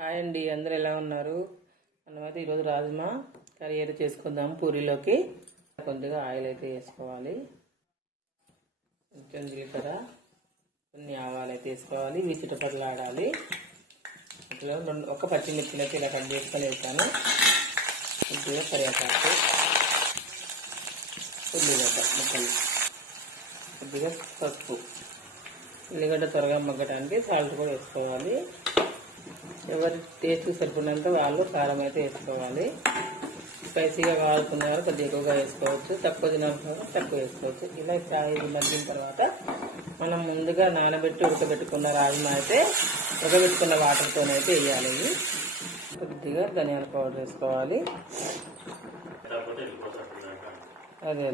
Hi అండి, అందరూ ఎలా ఉన్నారు? మనమైతే ఈరోజు రాజ్మా కర్రీ అయితే చేసుకుందాం. పూరీలోకి కొద్దిగా ఆయిల్ అయితే వేసుకోవాలి, కొంచెం జీలకర్ర, కొన్ని ఆవాలు అయితే వేసుకోవాలి. ఇవి చిటపటలాడాలి. ఇట్లా ఒక పచ్చిమిర్చిని అయితే ఇలా కట్ చేసుకొని వేస్తాను. కొద్దిగా కరివేపాకు, ఉల్లిగడ్డ ముక్కలు, కొద్దిగా పసుపు, ఉల్లిగడ్డ త్వరగా మగ్గడానికి సాల్ట్ కూడా వేసుకోవాలి. ఎవరి టేస్ట్ సరిపడినంత వాళ్ళు కారం అయితే వేసుకోవాలి. స్పైసీగా కావాల్సిన వారు కొద్దిగా ఎక్కువగా వేసుకోవచ్చు, తక్కువ తినాల్సిన తక్కువ వేసుకోవచ్చు. ఇలా ఇది మగ్గిన తర్వాత మనం ముందుగా నానబెట్టి ఉడకబెట్టుకున్న రాజ్మా అయితే ఉడకబెట్టుకున్న వాటర్తోనైతే వేయాలి. కొద్దిగా ధనియాల పౌడర్ వేసుకోవాలి. అదే